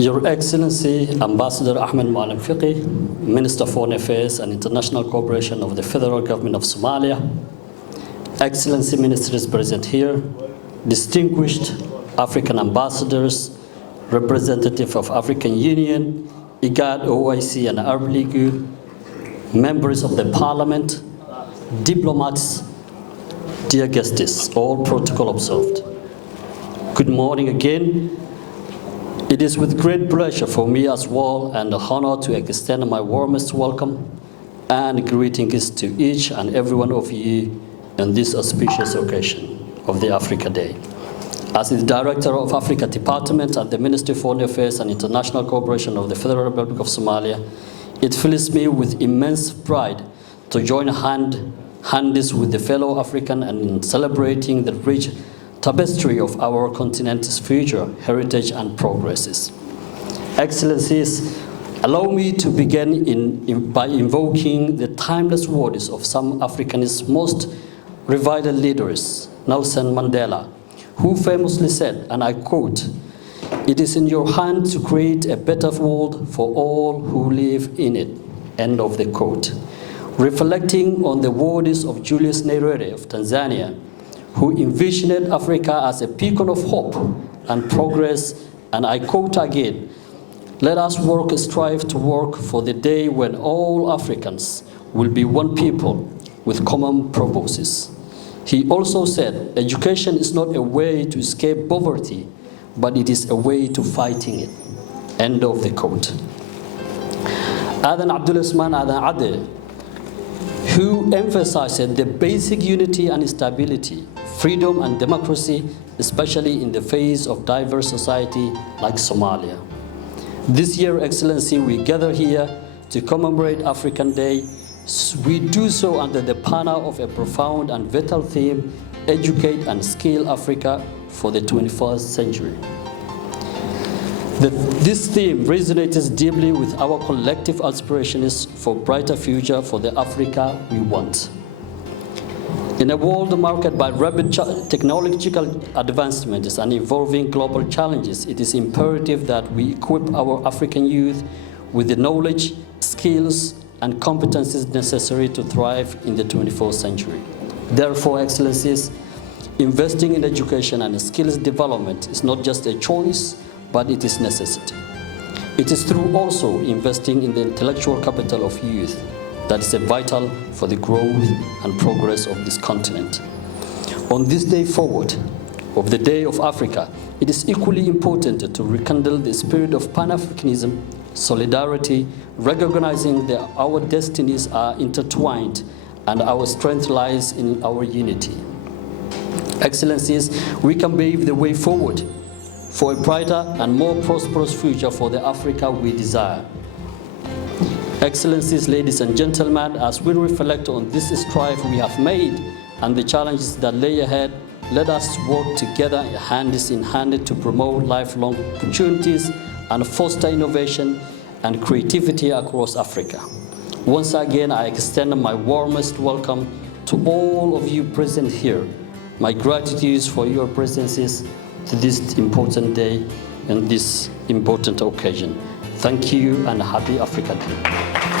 Your Excellency, Ambassador Ahmed Maalim Fiqi, Minister of Foreign Affairs and International Cooperation of the Federal Government of Somalia, Excellency Ministers present here, distinguished African ambassadors, representative of African Union, IGAD, OIC, and Arab League, members of the Parliament, diplomats, dear guests, all protocol observed. Good morning again. It is with great pleasure for me as well and an honor to extend my warmest welcome and greetings to each and every one of you on this auspicious occasion of the Africa Day. As the Director of Africa Department at the Ministry of Foreign Affairs and International Cooperation of the Federal Republic of Somalia, it fills me with immense pride to join hands with the fellow African and in celebrating the rich tapestry of our continent's future, heritage, and progresses. Excellencies, allow me to begin by invoking the timeless words of some Africa's most revered leaders, Nelson Mandela, who famously said, and I quote, "It is in your hand to create a better world for all who live in it," end of the quote. Reflecting on the words of Julius Nyerere of Tanzania, who envisioned Africa as a beacon of hope and progress, and I quote again, "Let us strive to work for the day when all Africans will be one people with common purposes." He also said, "Education is not a way to escape poverty, but it is a way to fighting it," end of the quote. Adan Abdul-Usman Adan Ade, who emphasized the basic unity and stability, freedom and democracy, especially in the face of diverse society like Somalia. This year, Excellency, we gather here to commemorate African Day. We do so under the banner of a profound and vital theme, educate and scale Africa for the 21st century. This theme resonates deeply with our collective aspirations for a brighter future for the Africa we want. In a world marked by rapid technological advancements and evolving global challenges, it is imperative that we equip our African youth with the knowledge, skills, and competencies necessary to thrive in the 21st century. Therefore, Excellencies, investing in education and skills development is not just a choice, but it is necessity. It is through also investing in the intellectual capital of youth that is vital for the growth and progress of this continent. On this day forward of the Day of Africa, it is equally important to rekindle the spirit of Pan-Africanism, solidarity, recognizing that our destinies are intertwined and our strength lies in our unity. Excellencies, we can pave the way forward for a brighter and more prosperous future for the Africa we desire. Excellencies, ladies and gentlemen, as we reflect on this strive we have made and the challenges that lay ahead, let us work together hand in hand to promote lifelong opportunities and foster innovation and creativity across Africa. Once again, I extend my warmest welcome to all of you present here. My gratitude for your presences to this important day and this important occasion. Thank you and happy Africa Day.